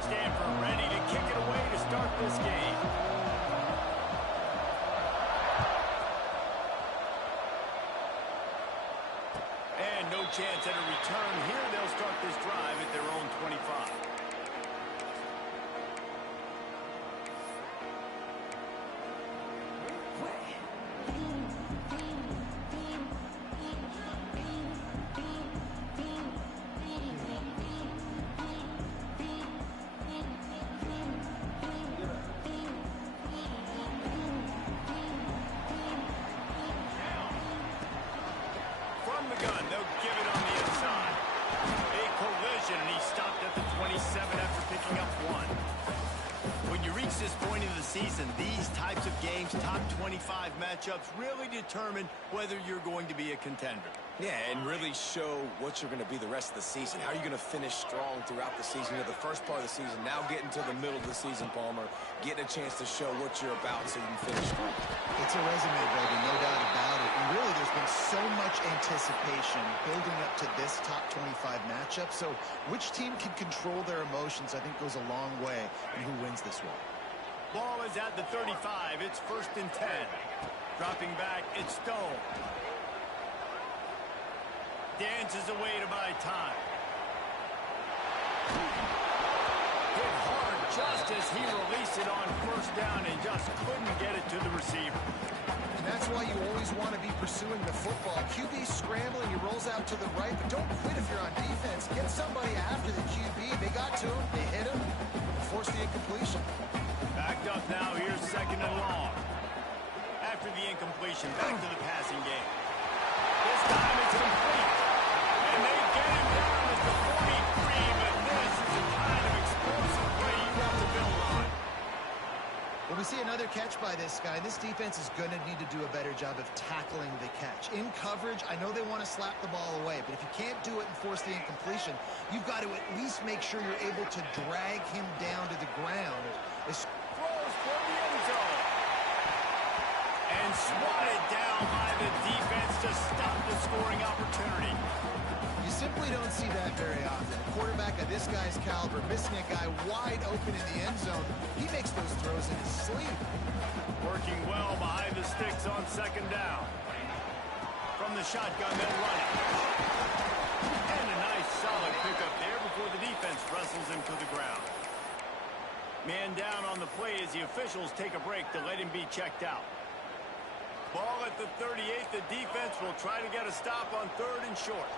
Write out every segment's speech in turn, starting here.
Stanford ready to kick it away to start this game. And no chance at a return here. They'll start this drive at their own 25. Gun. They'll give it on the inside. A collision, and he stopped at the 27 after picking up one. When you reach this point in the season, these types of games, top 25 matchups, really determine whether you're going to be a contender. Yeah, and really show what you're going to be the rest of the season. How are you going to finish strong throughout the season? You know, the first part of the season, now getting to the middle of the season, Palmer, getting a chance to show what you're about so you can finish strong. It's a resume, baby, no doubt about it. And really, there's been so much anticipation building up to this top 25 matchup. So which team can control their emotions, I think, goes a long way in who wins this one. Ball is at the 35. It's 1st and 10. Dropping back, it's Stone. Dances away to buy time. Hit hard just as he released it on 1st down and just couldn't get it to the receiver. And that's why you always want to be pursuing the football. QB scrambling, he rolls out to the right, but don't quit if you're on defense. Get somebody after the QB. They got to him, they hit him, and forced the incompletion. Backed up now, here's 2nd and long. After the incompletion, back to the passing game. This time it's complete. And they get him down at the 43, but this is the kind of explosive play you want to build on. When we see another catch by this guy, this defense is going to need to do a better job of tackling the catch. In coverage, I know they want to slap the ball away, but if you can't do it and force the incompletion, you've got to at least make sure you're able to drag him down to the ground. Throws for the end zone. And swatted down by the defense to stop the scoring opportunity. You simply don't see that very often. A quarterback of this guy's caliber, missing a guy wide open in the end zone, he makes those throws in his sleep. Working well behind the sticks on 2nd down. From the shotgun, they'll run it. And a nice solid pickup there before the defense wrestles him to the ground. Man down on the play as the officials take a break to let him be checked out. Ball at the 38. The defense will try to get a stop on 3rd and short.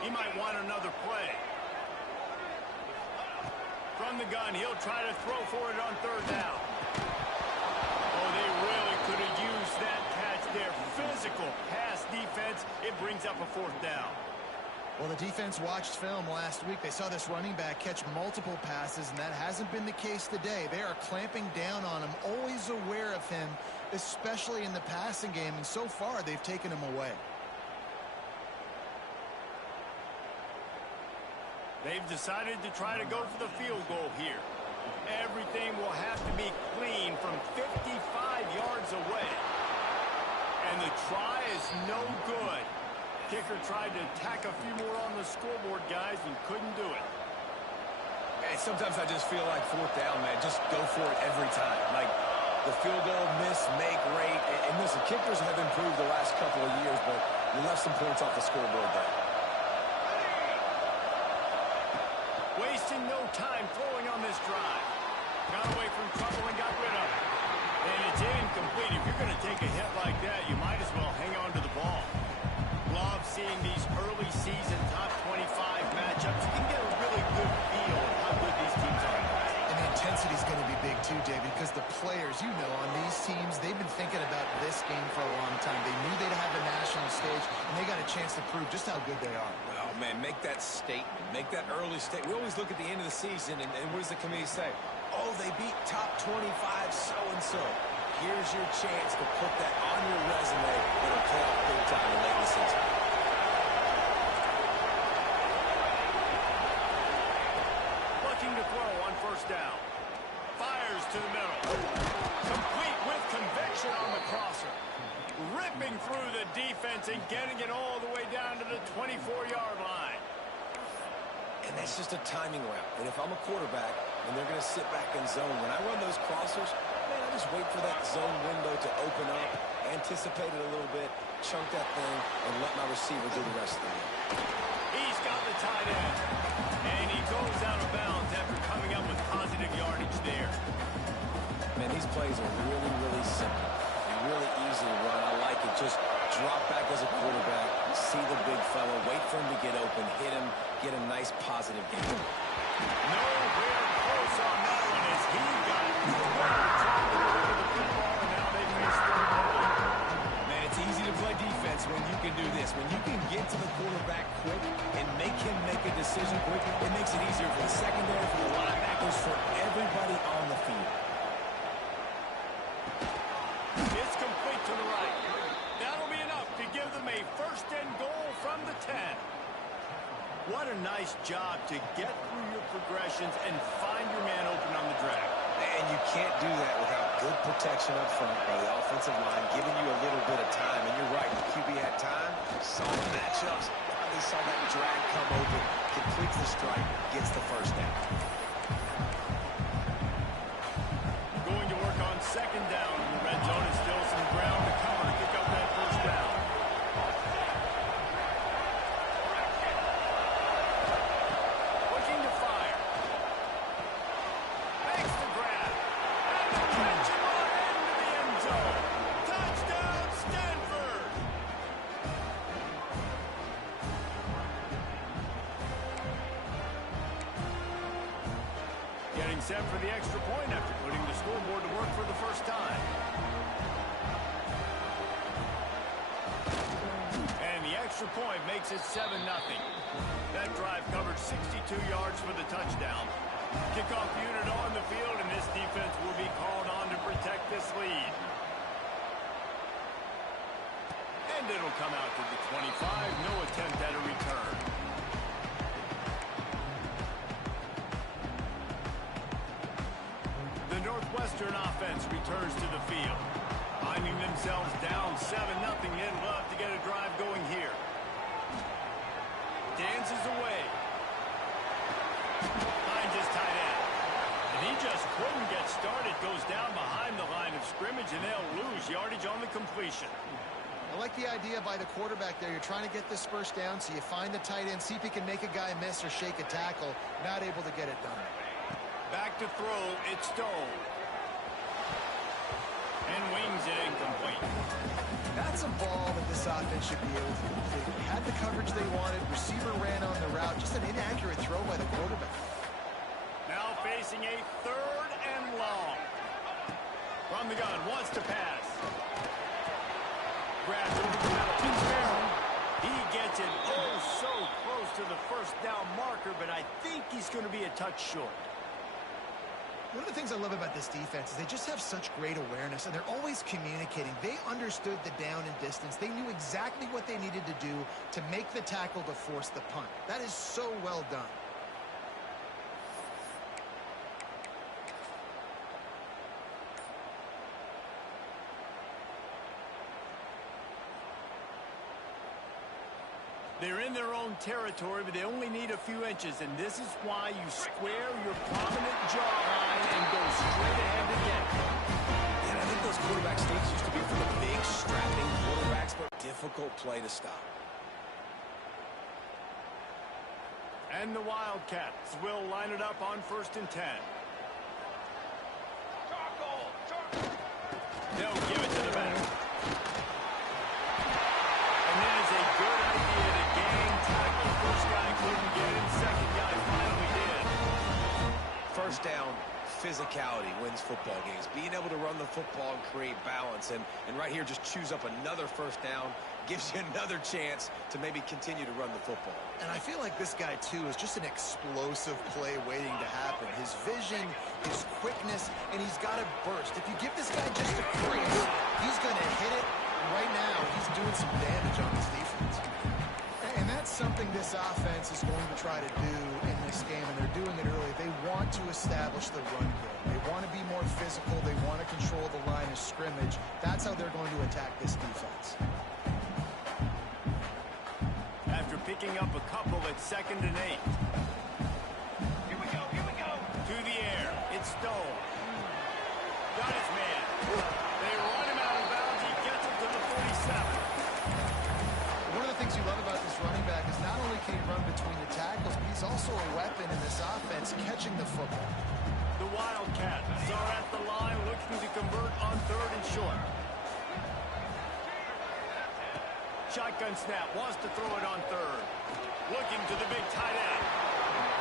He might want another play. From the gun, he'll try to throw for it on 3rd down. Oh, they really could have used that catch there. Physical pass defense. It brings up a 4th down. Well, the defense watched film last week. They saw this running back catch multiple passes, and that hasn't been the case today. They are clamping down on him, always aware of him, especially in the passing game, and so far they've taken him away. They've decided to try to go for the field goal here. Everything will have to be clean from 55 yards away. And the try is no good. Kicker tried to tack a few more on the scoreboard, guys, and couldn't do it. Hey, sometimes I just feel like 4th down, man. Just go for it every time. Like the field goal, miss, make, rate. And listen, kickers have improved the last couple of years, but you left some points off the scoreboard there. Wasting no time throwing on this drive. Got away from trouble and got rid of it. And it's incomplete. If you're going to take a hit like that, you might as well hang on chance to prove just how good they are. Oh, man, make that statement. Make that early statement. We always look at the end of the season, and what does the committee say? Oh, they beat top 25 so-and-so. Here's your chance to put that on your resume and it'll pay off big time in late in the season. Looking to throw on first down. Fires to the middle. Complete with conviction on the crosser. Ripping through the defense and getting it all the way down to the 24-yard line. And that's just a timing route. And if I'm a quarterback and they're going to sit back in zone, when I run those crossers, man, I just wait for that zone window to open up, anticipate it a little bit, chunk that thing, and let my receiver do the rest of it. He's got the tight end. And he goes out of bounds after coming up with positive yardage there. Man, these plays are really, really simple. Really easy to run. I like it. Just drop back as a quarterback, see the big fella, wait for him to get open, hit him, get a nice positive game. Nowhere close on that one as he got it. The football, and now they face third down. Man, it's easy to play defense when you can do this. When you can get to the quarterback quick and make him make a decision quick, it makes it easier for the secondary, for the linebackers, for everybody on the field. It's complete to the right. That'll be enough to give them a first and goal from the 10. What a nice job to get through your progressions and find your man open on the drag. And you can't do that without good protection up front by the offensive line, giving you a little bit of time. And you're right, the QB had time, saw the matchups, finally saw that drag come open, completes the strike, gets the first down. Going to work on second down in the red zone and still some ground to cover to pick up that first down. Looking to fire. Makes the grab. And the catch into the end zone. Touchdown, Stanford! Getting set for the extra point after putting the scoreboard to work for the first time. And the extra point makes it 7-0. That drive covered 62 yards for the touchdown. Kickoff unit on the field, and this defense will be called on to protect this lead. And it'll come out to the 25. No attempt at a return. The Northwestern offense returns to the field. Finding themselves down 7-0, they'd love to get a drive going here. Dances away. Finds his tight end. And he just couldn't get started. Goes down behind the line of scrimmage, and they'll lose yardage on the completion. I like the idea by the quarterback there. You're trying to get this first down, so you find the tight end, see if he can make a guy miss or shake a tackle. Not able to get it done. Back to throw, it's Stone. And wings it incomplete. That's a ball that this offense should be able to complete. They had the coverage they wanted. Receiver ran on the route. Just an inaccurate throw by the quarterback. Now facing a third and long. From the gun, wants to pass. Grabs over the middle. He gets it oh so close to the first down marker, but I think he's going to be a touch short. One of the things I love about this defense is they just have such great awareness, and they're always communicating. They understood the down and distance. They knew exactly what they needed to do to make the tackle to force the punt. That is so well done. They're in their own territory, but they only need a few inches, and this is why you square your prominent jawline and go straight ahead to get it. And I think those quarterback sneaks used to be for the big, strapping quarterbacks, but difficult play to stop. And the Wildcats will line it up on 1st and 10. They'll give it to the back. And that is a good idea to gang tackle. First guy couldn't get it, second guy finally did. First down, physicality wins football games. Being able to run the football and create balance. And right here, just choose up another first down. Gives you another chance to maybe continue to run the football. And I feel like this guy, too, is just an explosive play waiting to happen. His vision, his quickness, and he's got to burst. If you give this guy just a crease, he's going to hit it. Right now, he's doing some damage on this defense. And that's something this offense is going to try to do in this game, and they're doing it early. They want to establish the run game. They want to be more physical. They want to control the line of scrimmage. That's how they're going to attack this defense. After picking up a couple at 2nd and 8. Here we go. To the air. It's Stone. Got his man. They run him out of bounds. He gets him to the 47. One of the things you love about this running back is not only can he run between the tackles, but he's also a weapon in this offense catching the football. The Wildcats are at the line looking to convert on 3rd and short. Shotgun snap, wants to throw it on 3rd. Looking to the big tight end.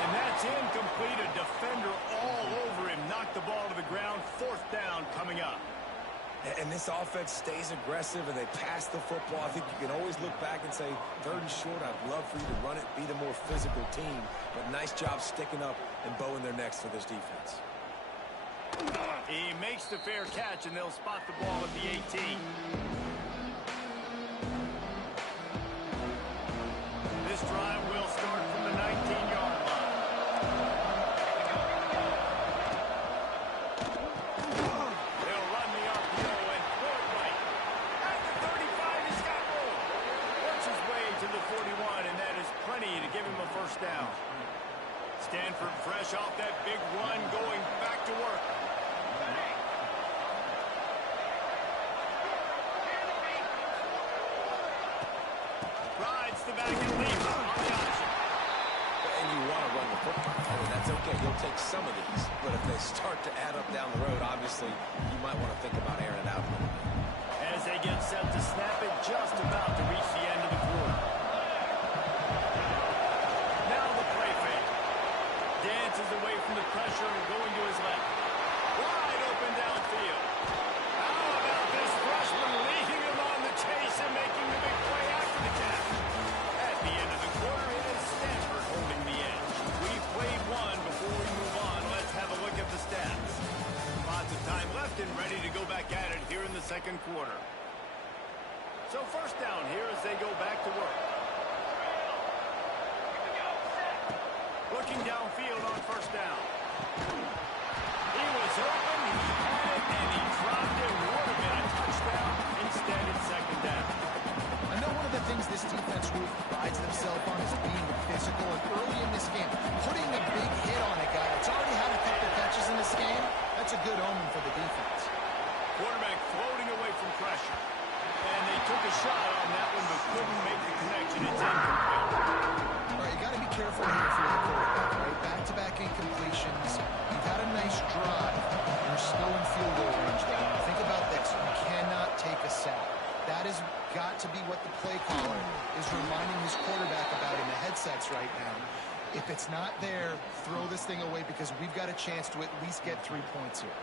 And that's incomplete. A defender all over him. Knocked the ball to the ground. 4th down coming up. And this offense stays aggressive and they pass the football. I think you can always look back and say, 3rd and short, I'd love for you to run it, be the more physical team. But nice job sticking up and bowing their necks for this defense. He makes the fair catch, and they'll spot the ball at the 18. This drive will start from the 19-yard line. They'll run the RPO and throw it right. At the 35, he's got room. Works his way to the 41, and that is plenty to give him a 1st down. Stanford fresh off that big run, going back to work. Rides the back and leaves on the option. And you want to run the football. I mean, that's okay. You'll take some of these. But if they start to add up down the road, obviously, you might want to think about airing it out a little bit. As they get set to snap it, just about to reach the end of the quarter. Now the play fake. Dances away from the pressure and going to his left. Wide open downfield. How about this freshman leading him on the chase and making the big play after the catch? At the end of the quarter, it is Stanford holding the edge. We've played one. Before we move on, let's have a look at the stats. Lots of time left and ready to go back at it here in the 2nd quarter. So 1st down here as they go back to work. Looking downfield on 1st down. He was open, he had it, and he dropped it. Would have been a touchdown. Instead, it's 2nd down. I know one of the things this defense really prides themselves on is being physical, and early in this game, putting a big hit on a guy that's already had a couple catches in this game, that's a good omen for the defense. Quarterback floating away from pressure. And they took a shot on that one, but couldn't make the connection. It's incomplete. All right, you got to be careful here if you're the quarterback, right? Back-to-back incompletions. You've had a nice drive. You're still in field goal range, though. Now, think about this. You cannot take a sack. That has got to be what the play caller is reminding his quarterback about in the headsets right now. If it's not there, throw this thing away because we've got a chance to at least get 3 points here.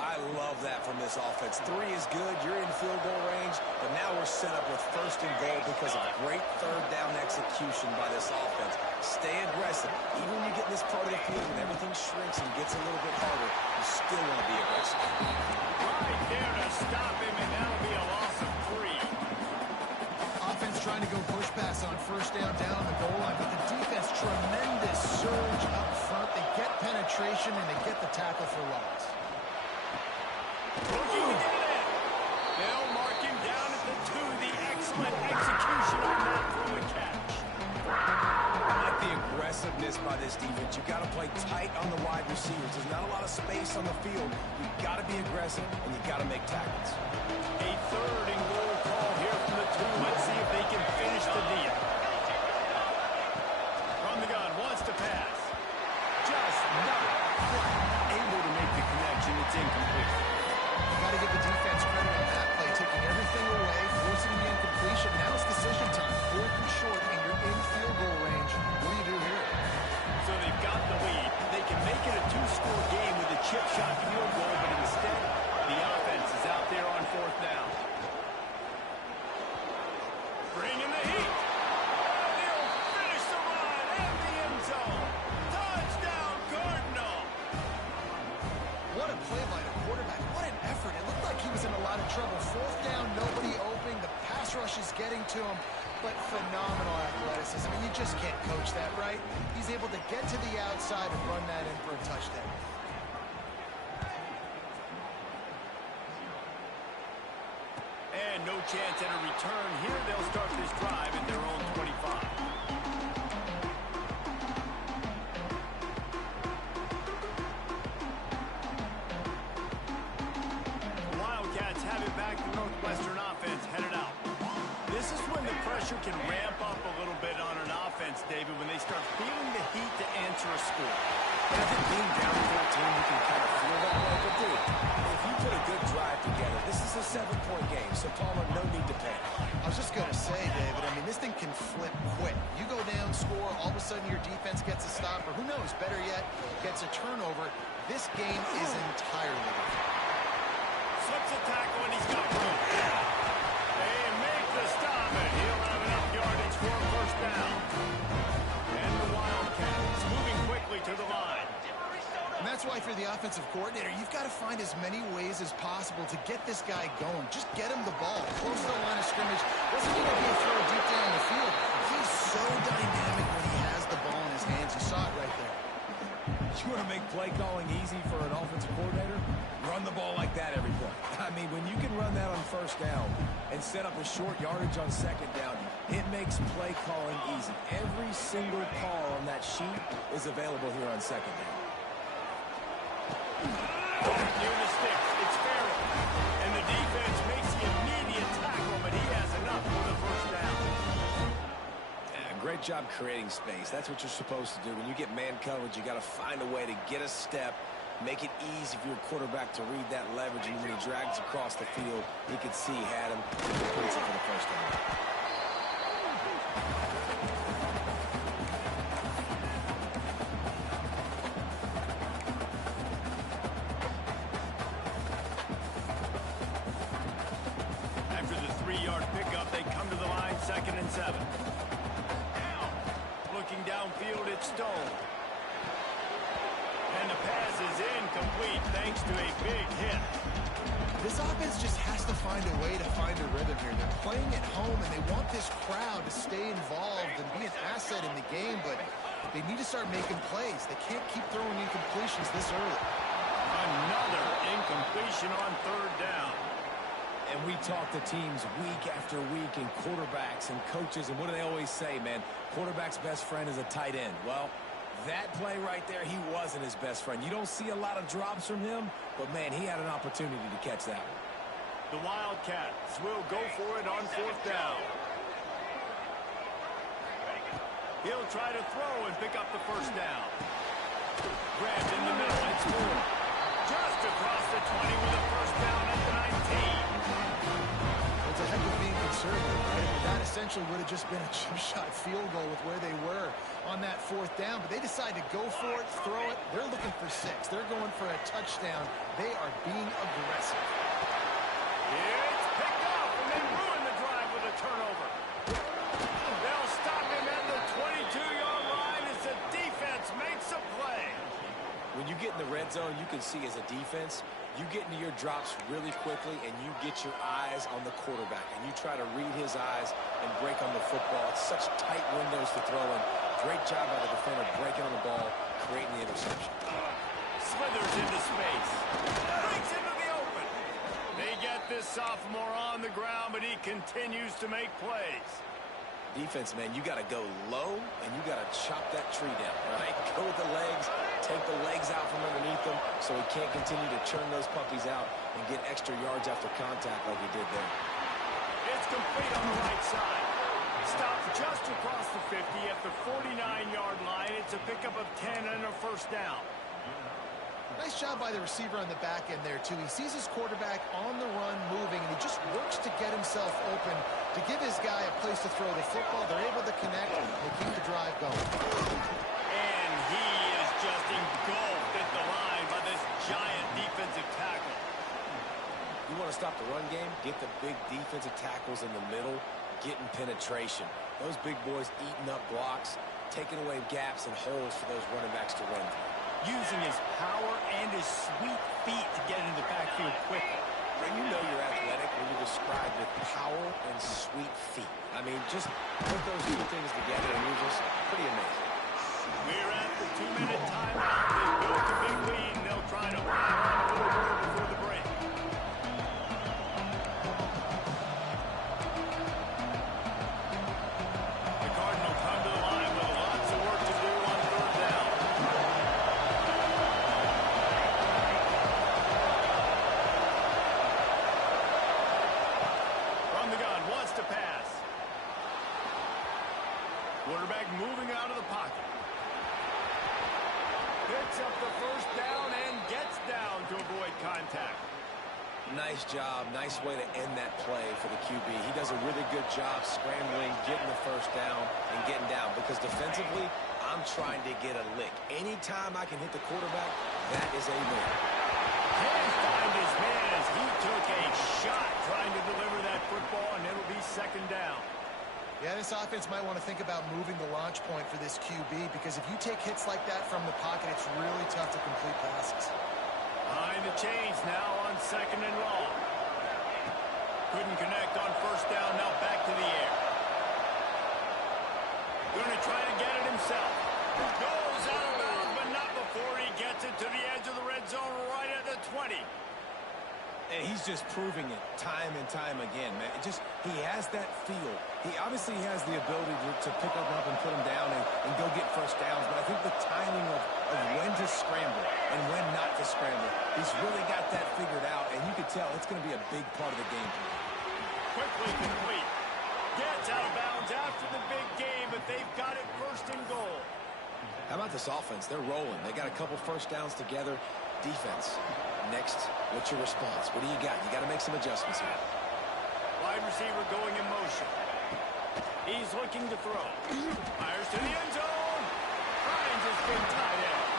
I love that from this offense. 3 is good. You're in field goal range, but now we're set up with 1st and goal because of great 3rd down execution by this offense. Stay aggressive. Even when you get in this part of the field and everything shrinks and gets a little bit harder, you still want to be aggressive. Right there to stop him, and that'll be a loss of 3. Offense trying to go push pass on 1st down down the goal line, but the defense, tremendous surge up front. They get penetration, and they get the tackle for loss. Looking to get it in. They'll mark him down at the 2. The excellent execution on that throw and catch. I like the aggressiveness by this defense. You've got to play tight on the wide receivers. There's not a lot of space on the field. You've got to be aggressive, and you've got to make tackles. A 3rd and goal call here from the 2. Let's see if they can finish the deal. From the gun, wants to pass. Just not quite able to make the connection. It's incomplete. Got to give the defense credit on that play, taking everything away, forcing the incompletion. Now it's decision time. 4th and short, and you're in field goal range. What do you do here? So they've got the lead. They can make it a 2-score game with a chip rush is getting to him, but phenomenal athleticism. I mean, you just can't coach that, right? He's able to get to the outside and run that in for a touchdown. And no chance at a return here. They'll start this drive at their own 25. The Wildcats have it back. The Northwestern offense headed out. This is when the pressure can ramp up a little bit on an offense, David, when they start feeling the heat to answer a score. And I think being down 14, you can kind of feel that way. But, dude, if you put a good drive together, this is a 7-point game, so Palmer, no need to panic. I was just going to say, David, I mean, this thing can flip quick. You go down, score, all of a sudden your defense gets a stop, or who knows, better yet, gets a turnover. This game is entirely different. Slips a tackle, and he's got room. They make the stop, and he'll have enough yardage for a first down. And the Wildcats moving quickly to the line. And that's why for the offensive coordinator, you've got to find as many ways as possible to get this guy going. Just get him the ball. Close to the line of scrimmage. Doesn't need to be a throw deep down the field. He's so dynamic when he has the ball in his hands. You saw it right there. You want to make play calling easy for an offensive coordinator? Run the ball like that every play. I mean, when you can run that on first down and set up a short yardage on second down, it makes play calling easy. Every single call on that sheet is available here on second down. Near the sticks, it's Farrell. And the defense makes the immediate tackle, but he has enough for the first down. Yeah, great job creating space. That's what you're supposed to do. When you get man coverage, you got to find a way to get a step, make it easy for your quarterback to read that leverage, and when he drags across the field, he could see he had him, and he puts it for the first down. Second and 7. Looking downfield, it's Stone. And the pass is incomplete thanks to a big hit. This offense just has to find a way to find a rhythm here. They're playing at home, and they want this crowd to stay involved and be an asset in the game, but they need to start making plays. They can't keep throwing incompletions this early. Another incompletion on third down. And we talk to teams week after week, and quarterbacks and coaches, and what do they always say, man? Quarterback's best friend is a tight end. Well, that play right there, he wasn't his best friend. You don't see a lot of drops from him, but, man, he had an opportunity to catch that one. The Wildcats will go for it on fourth down. He'll try to throw and pick up the first down. Grabbed in the middle. It's Moore. Just across the 20 with a first down at the 19. It's a heck of being conservative, right? That essentially would have just been a chip shot field goal with where they were on that fourth down, but they decided to go for it, throw it. They're looking for 6. They're going for a touchdown. They are being aggressive. It's picked off, and they ruin the drive with a turnover. They'll stop him at the 22-yard line as the defense makes a play. When you get in the red zone, you can see as a defense, you get into your drops really quickly, and you get your eyes on the quarterback, and you try to read his eyes and break on the football. It's such tight windows to throw in. Great job by the defender breaking on the ball, creating the interception. Slithers into space. Breaks into the open. They get this sophomore on the ground, but he continues to make plays. Defense, man, you got to go low, and you got to chop that tree down, right? Go with the legs, take the legs out from underneath him so he can't continue to churn those puppies out and get extra yards after contact like he did there. It's complete on the right side. Stopped just across the 50 at the 49-yard line. It's a pickup of 10 and a first down. Nice job by the receiver on the back end there, too. He sees his quarterback on the run moving, and he just works to get himself open to give his guy a place to throw the football. They're able to connect, and they keep the drive going. And he is just engulfed at the line by this giant defensive tackle. You want to stop the run game? Get the big defensive tackles in the middle, getting penetration. Those big boys eating up blocks, taking away gaps and holes for those running backs to run through. Using his power and his sweet feet to get into the backfield quickly. And you know you're athletic when you describe with power and sweet Just put those two things together, and you're just pretty amazing. We're at the 2-minute timeout. They've built a big lead, and they'll try to pile on a little more before the break. The Cardinals come to the line with lots of work to do on third down. From the gun, wants to pass. Quarterback moving out of the pocket. Picks up the first down and gets down to avoid contact. Nice job. Nice way to end that play for the QB. He does a really good job scrambling, getting the first down, and getting down. Because defensively, I'm trying to get a lick. Anytime I can hit the quarterback, that is a win. Can't find his man as he took a shot trying to deliver that football, and it'll be second down. Yeah, this offense might want to think about moving the launch point for this QB, because if you take hits like that from the pocket, it's really tough to complete passes. Behind the chains now on second and long. Couldn't connect on first down, now back to the air. Going to try to get it himself. Goes out of bounds, but not before he gets it to the edge of the red zone right at the 20. And he's just proving it time and time again, man. He has that feel. He obviously has the ability to pick up and put him down and go get first downs, but I think the timing of when to scramble and when not to scramble, he's really got that figured out, and you can tell it's going to be a big part of the game plan. Quickly complete. Gets out of bounds after the big game, but they've got it first and goal. How about this offense? They're rolling. They got a couple first downs together. Defense. Next, what's your response? What do you got? You got to make some adjustments here. Wide receiver going in motion. He's looking to throw. Fires to the end zone. Finds his big tight end.